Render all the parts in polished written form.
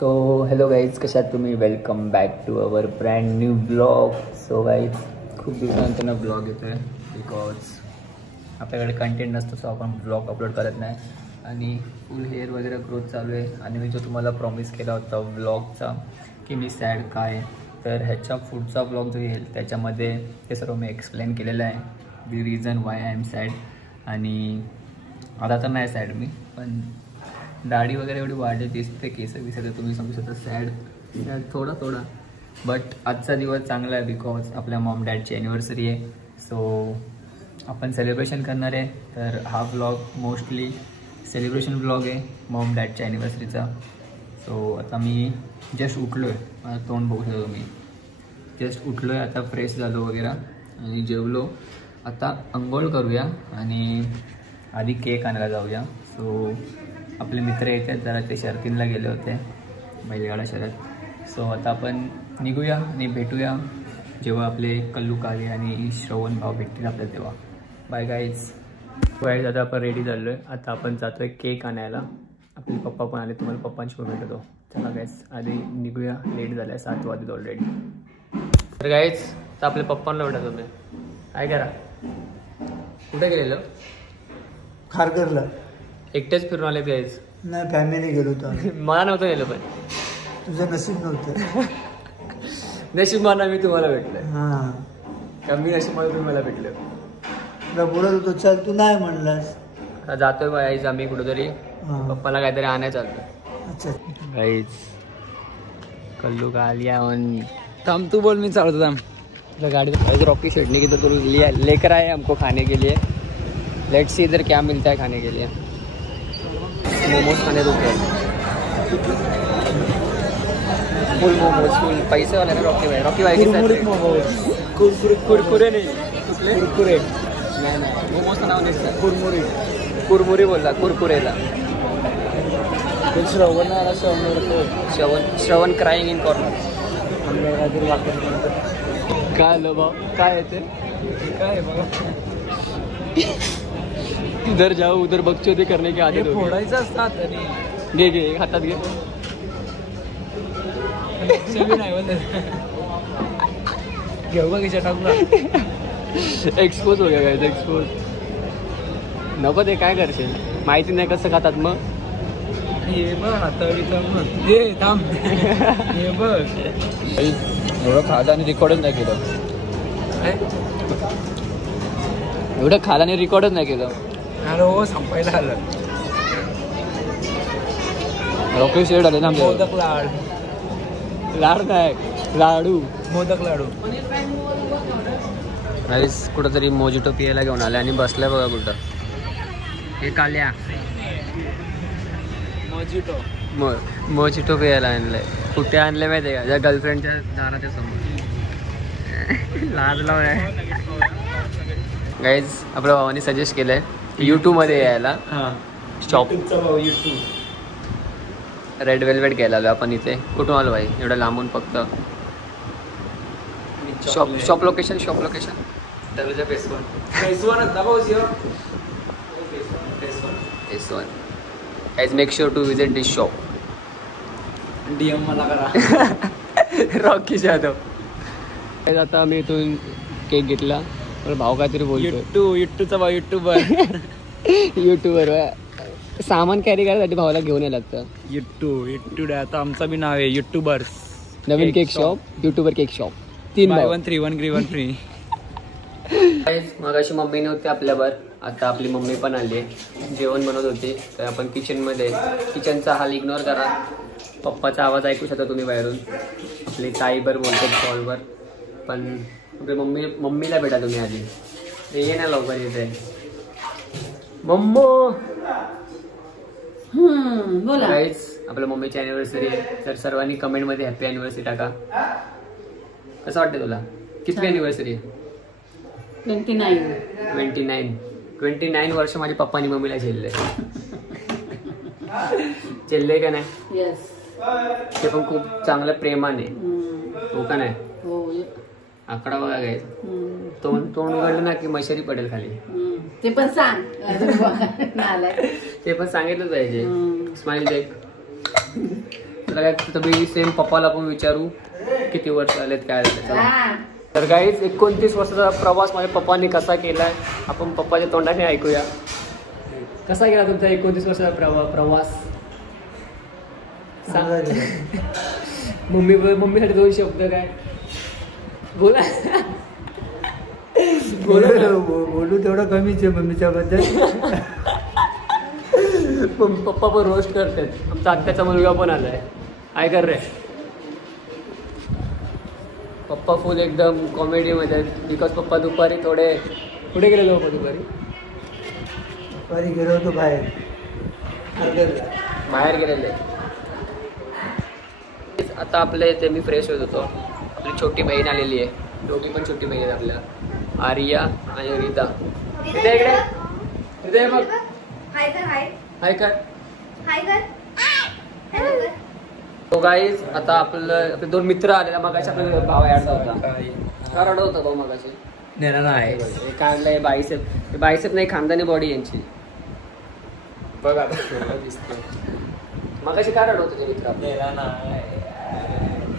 तो hello guys, कशात तुम्ही? Welcome back to our brand new blog. So guys, खूप दिवसानंतर ब्लॉग येतो आहे बिकॉज आपल्याकडे कंटेंट नसतो, सो आपण ब्लॉग अपलोड करत नाही. आणि फुल हेअर वगैरे ग्रोथ चालू आहे. आणि मी जो तुम्हाला प्रॉमिस केला होता ब्लॉगचा की मी सॅड काय, तर ह्याच्या पुढचा ब्लॉग जो येईल त्याच्यामध्ये ते सर्व मी एक्सप्लेन केलेलं आहे, the reason why I am sad. आणि आता तर नाही सॅड मी, पण दाढी वगैरे एवढी वाढली दिसते, केस विसरते, तुम्ही समजू शकता. सॅड थोडा बट आजचा दिवस चांगला आहे बिकॉज आपल्या मॉम डॅडची ॲनिव्हर्सरी आहे. सो आपण सेलिब्रेशन करणार आहे. तर हा ब्लॉग मोस्टली सेलिब्रेशन ब्लॉग आहे मॉम डॅडच्या ॲनिव्हर्सरीचा. सो आता मी जस्ट उठलो आहे, माझं तोंड बघू शकतो तुम्ही. जस्ट उठलो आहे, आता फ्रेश झालो वगैरे आणि जेवलो. आता अंघोळ करूया आणि आधी केक आणायला जाऊया. सो आपले मित्र येतात, जरा ते शर्तींला गेले होते, बैलगाडा शर्यत. सो आता आपण निघूया आणि भेटूया जेव्हा आपले कल्लू काळे आणि श्रवण भाऊ भेटतील आपल्याला तेव्हा. Bye guys. आता आपण रेडी झालो आहे. आता आपण जातो आहे केक आणायला. आपले पप्पा पण आले, तुम्हाला पप्पांशी पण भेटतो. चला गाईज, आधी निघूया, लेट झाला आहे, 7 वाजले ऑलरेडी. तर गाईज, तर आपल्या पप्पांना भेटत होते. काय करा, कुठे गेलेलो? खारघरला. एकटेच फिरून आले गाईज? नाही, फॅमिली गेलो होतो. मला नव्हतं गेलं, पण तुझं नशीब नव्हतं. नशिबाना मी तुम्हाला भेटलं. हां, का मी नशिबाने तुम्ही मला भेटलं? तुला बोलत होतो चल, तू नाही म्हणलास. आता जातोय गाईज आम्ही कुठेतरी, पप्पाला काहीतरी आणायचं चालतं. अच्छा गाईज, कल्लू का लिया थांब, तू बोल, मी चालतो. थांब, गाड़ी रॉकी शेडने की तो लिया लेकर आए हमको खाने के लिए. लेट्स सी इधर क्या मिलता है खाने के लिए. मोमोज खाने रुके, फुल मोमोज, फुल पैसे वाले ना रॉकी भाई. रॉकी भाई के साथ कुरकुरे नाही, कुरकुरे नाही, मोमोज नाव नाही, कुरमुरी बोलला, कुरकुरेला. श्रवण क्राईंग इन कॉर्नर. काय आलं भाऊ, काय येते, काय बघा. इधर जाओ उधर बकचोदी करने के आदत फोडायचं असतात. घे घे, हातात घे. घेऊ का खिशा टाकून? एक्सपोज हो गया गाइस, एक्सपोज. नको ते, काय करशील, माहिती नाही कसं खातात. मग हे बघ हातावरीचं, हे थांब, हे बघ. एवढं खायला आणि रेकॉर्डच नाही केलं, एवढं खायला आणि रेकॉर्डच नाही केलं. अरे हो, संपायला आलं. रॉकी शेड आले ना, मोदक लाड नाही, लाडू, मोदक लाडू. गाईस, कुठंतरी मोजिटो पियाला घेऊन आले आणि बसलाय बघा कुठं. हे काल्या मोजिटो पियाला आणलंय. कुठे आणले माहिती आहे का? त्या गर्लफ्रेंडच्या दाराच्या समोर. लाज लाव आहे. गाईज, आपल्या भावाने सजेस्ट केलंय YouTube यायला. शॉप रेड वेल्वेट घ्यायला आलो आपण इथे. कुठून आलो भाई, एवढं लांबून फक्त. शॉप लोकेशन दरवाजा S1. Guys, make sure to visit this shop. DM मला करा. रॉकी जाधव. आता आम्ही इथून केक घेतला. तर भाव काहीतरी बोलतो, युट्टूचा भाव, युट्यूबर सामान कॅरी करायसाठी भावाला घेऊन यायला लागतं. युट्टू आता आमचं बी नाव आहे युट्यूबर्स. नवीन cake shop, YouTuber cake shop. 3 buy 1 3 1 1 free. मग अशी मम्मी नव्हती आपल्यावर, आता आपली मम्मी पण आली आहे. जेवण बनवत होती. तर आपण किचनमध्ये, किचनचा हाल इग्नोर करा. पप्पाचा आवाज ऐकू शकता तुम्ही बाहेरून. आपली ताईबर बोलतात कॉलवर. पण आपली मम्मीला भेटा तुम्ही आधी. ये ना लवकर इथे मम्मो. गाईज, आपल्या मम्मीची ॲनिव्हर्सरी आहे. तर सर्वांनी कमेंटमध्ये हॅपी ॲनिव्हर्सरी टाका. कसं वाटतं तुला? किती ॲनिव्हर्सरी आहे? 29 वर्ष माझ्या पप्पानी मम्मीला झेलले. झेलले का नाही? ते पण खूप चांगलं प्रेमाने. हो का नाही? आकडा बघा गाईज. तोंड उघडलं ना की मशारी पडेल खाली. ते पण सांग. ते पण सांगितलंच पाहिजे. स्माइल देख. काय तुम्ही सेम पप्पाला पण विचारू किती वर्ष आलेत काय आले. तर काहीच 29 वर्षाचा प्रवास माझ्या पप्पांनी कसा केलाय आपण पप्पाच्या तोंडाने ऐकूया. कसा गेला तुमचा 29 वर्षाचा प्रवास? मम्मीसाठी 2 शब्द काय बोला. बोलू तेवढं कमीच आहे मम्मीच्या बद्दल. पप्पा पण रोस्ट करतात. आमचा आत्याचा मुलगा पण आलाय. काय कर रे पप्पा फुल एकदम कॉमेडीमध्ये आहेत. बिकॉज पप्पा दुपारी थोडे कुठे गेले पप्पा दुपारी गेलो होतो बाहेर गेलेले. आता आपल्या इथे मी फ्रेश होत होतो. आपली छोटी बहीण आलेली आहे. दोघी पण छोटी बहीण आहेत आपल्या, आर्या आणि रीता. रीता इकडे रीता बघ. हाय कर. तो गाईज आता आपले 2 मित्र आलेला. मगाशी आपल्याला भाव ऍड होता. का रडवता भाऊ मगाशी? आहे काढलंय बायसेप नाही, खानदानी बॉडी यांची बघ. आता मगाशी काय रडवतो ते मित्र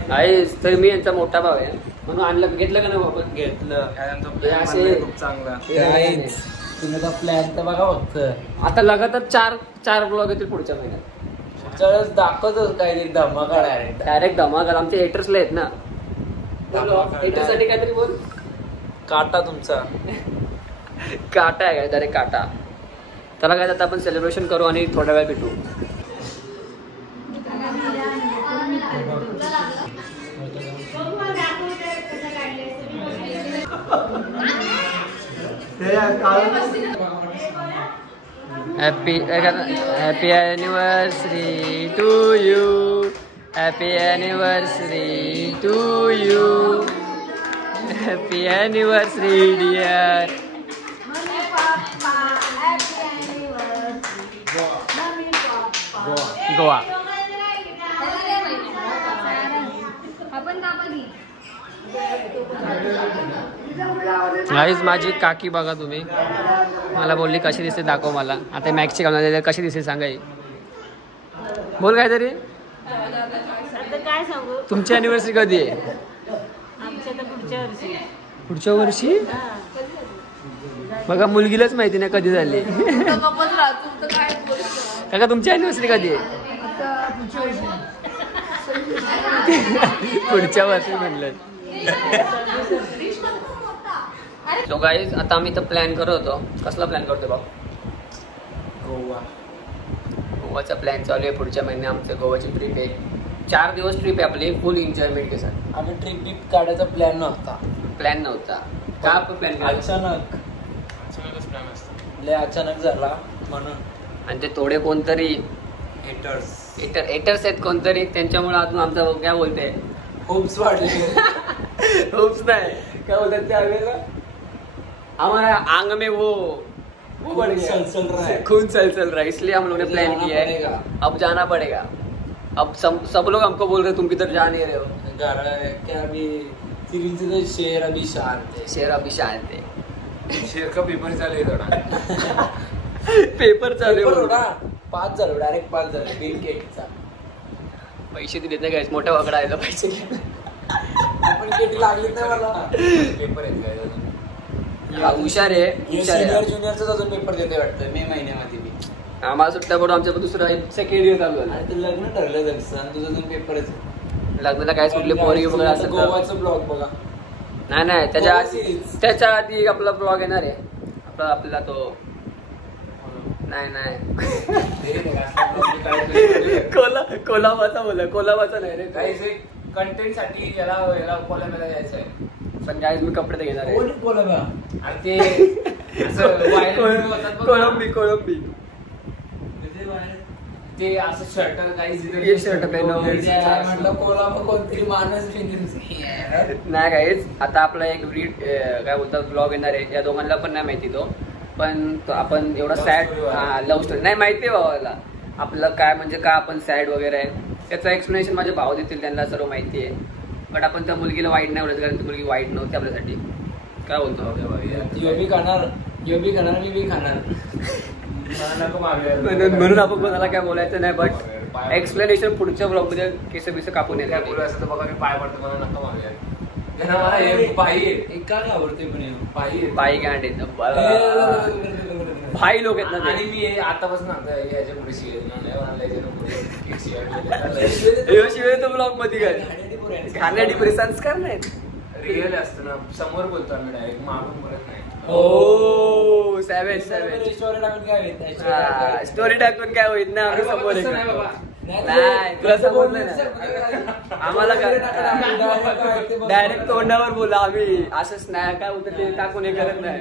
आहे. तर मी यांचा मोठा भाव आहे म्हणून आणलं. घेतलं का नाही आपण? घेतलं. असे खूप चांगला तुम्ही का प्लॅन तर बघा फक्त. आता लगातार 4 ब्लॉग येतील पुढच्या महिन्यात. चळच दाखवतोच काही धमाका डायरेक्ट धमाका. आमचे हेटर्सला आहेत ना. हेटरसाठी काहीतरी बोल. काटा तुमचा काटा आहे काय? डायरेक्ट काटा. त्याला काय आता आपण सेलिब्रेशन करू आणि थोड्या वेळ भेटू. Happy anniversary to you. Happy anniversary to you. Happy anniversary dear. Goa. Guys माझी काकी बघा तुम्ही. मला बोलली कशी दिसते दाखव मला. आता मॅक्सची घालून कशी दिसते सांगाय. बोल काहीतरी. काय सांगू? तुमची अॅनिव्हर्सरी कधी आहे? पुढच्या वर्षी. बघा मुलगीलाच माहिती नाही कधी झाली. काका तुमची अॅनिव्हर्सरी कधी आहे? पुढच्या वर्षी म्हणलं. तो गाईज आता आम्ही तर प्लॅन करत होतो. कसला प्लॅन करतो भाऊ? गोवाचा प्लॅन चालू आहे. पुढच्या महिन्यात आमचं गोवाची ट्रिप आहे. 4 दिवस ट्रिप आहे आपली. फुल एन्जॉयमेंट के साथ. आम्ही ट्रिप काढायचा प्लॅन नव्हता. का प्लॅन केला? अचानक झाला म्हणून. आणि ते थोडे कोणतरी हेटर्स आहेत कोणतरी. त्यांच्यामुळे अजून आमचा काय बोलते होप्स वाढले. होप्स नाही काय बोलतात ते हवेला. हमारा आंग में वो बढ़ गया. खून चल रहा है. इसलिए हम लोगों ने प्लान किया है. अब जाना पड़ेगा. अब सब लोग हमको बोल रहे तुम किधर जा नहीं रहे हो. शेर अभी शांत है. शेर का पेपर चालू थोडा. पेपर चालू 5 झालो. डायरेक्ट 5 झालो. बिल केकचा पैसे दिले नाही. काय मोठा वगडा आहे पैसे पण केटी लागली नाही मला. पेपर आहेत हुशार आहे. ज्युनियरचा अजून पेपर देते वाटतं मे महिन्यामध्ये. आम्हाला सुट्ट्या पडून आमच्या दुसरा 2nd इयर चालू झालं. आणि लग्न ठरलं जायचं. तुझा अजून पेपरच. लग्नाला काय कुठले पोरी वगैरे असं. गोवाचं ब्लॉग बघा. नाही त्याच्या आधी आपला ब्लॉग येणार आहे. आपला तो नाही कोलाबाचा बोला. कोलाबाचा नाही रे. काही कंटेंट साठी याला कोलाबाला जायचं आहे. पण गाईज मी कपडे तर घेणार आहे. आणि ते कोळंबी ते असं शर्ट ये शर्ट म्हटलं कोल्हापूर कोणतरी माणूस नाही गाईज. आता आपला एक काय बोलतात ब्लॉग येणार आहे. या दोघांना पण नाही माहिती तो. पण तो आपण एवढा सॅड लव्ह स्टोरी नाही माहिती आहे भावाला. आपलं काय म्हणजे का आपण सॅड वगैरे आहे त्याचं एक्सप्लेनेशन माझे भाव देतील. त्यांना सर्व माहिती आहे. बट आपण त्या मुलगीला वाईट नाही बोलायचं कारण ती मुलगी वाईट नव्हती आपल्यासाठी. काय बोलतो यो बी खाणार मी बी खाणार. म्हणून आपण कोणाला काय बोलायचं नाही. बट पाय एक्सप्लेनेशन पुढच्या ब्लॉग मध्ये केस बिस कापून काय बोलू असं तर बघा मी पाय पडतो मला नका मारूया त्यांना मला हे पायी आहे. का आवडते पण हे? पायी आहे. पायी गांडे भाई लोक आहेत ना आणि ते. मी आतापासून आता याच्या पुढे शिवाय नाही म्हणाला याच्या पुढे शिवाय शिवाय तो ब्लॉग मध्ये काय घाणेरडी संस्कार नाहीत. रिअल असतं ना समोर बोलतो आम्ही डायरेक्ट मागून बोलत नाही. ओ सॅवेज सॅवेज स्टोरी टाकून काय होईल? नाही, स्टोरी टाकून काय होईल ना आम्ही अरे बाबा, समोर तसं नाही येतो. बाबा. नाही तुला समजलं ना आम्हाला डायरेक्ट तोंडावर बोला आम्ही असंच नाही काय होतं ते टाकून हे करत नाही.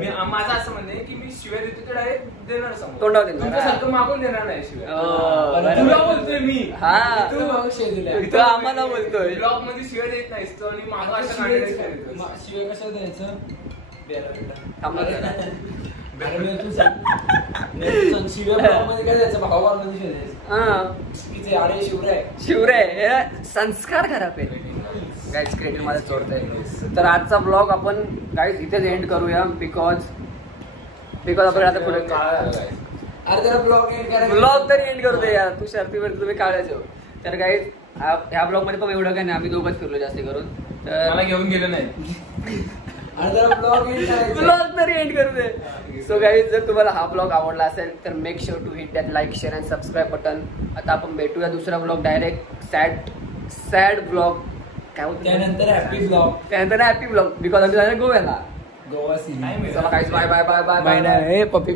मी माझं असं म्हणणं आहे की मी शिवाय देतो ते डायरेक्ट देणार समोर. तोंडावर देणार. तुमच्यासारखं मागून देणार नाही शिवाय. बरोबर. तुला बोलतोय मी हा तू मग शेर दिला. इथं आम्हाला बोलतोय. ब्लॉग मध्ये शिवाय देत नाहीस तो आणि मागं असं शिवाय नाटक करतोस. शिवाय कशाला द्यायचं? थांबा जरा. अरे मी तू सांग शिवाय भावामध्ये काय द्यायचं? भावामध्ये शिवाय द्यायचं. हा चुकीचे अरे शिवराय. शिवराय हे संस्कार खराब आहे. गाईज क्रेडिट मला चोरतंय. तर आजचा ब्लॉग आपण गाईज इथेच एंड करूया बिकॉज आपण आता पुढे काळा झाला आहे. अरे त्याला ब्लॉग एंड करायचं. ब्लॉग तरी एंड करू दे यार. तू शर्तीवर तुम्ही काढायचो. तर गाईज ह्या ब्लॉग मध्ये पण एवढं काय नाही आम्ही दोघंच फिरलो जास्त करून. मला तर घेऊन गेलं नाही. अरे त्याला ब्लॉग एंड करायचं. ब्लॉग तरी एंड करू दे. सो गाईज जर तुम्हाला हा ब्लॉग आवडला असेल तर make sure to hit that like share and subscribe button. आता आपण भेटूया दुसरा ब्लॉग डायरेक्ट सॅड ब्लॉग काय होतं त्यानंतर हॅपी ब्लॉग. त्यानंतर हॅपी ब्लॉग बिकॉज आम्ही जाणार गोव्याला. गोवा सी. चला guys bye bye bye bye bye. पप्पी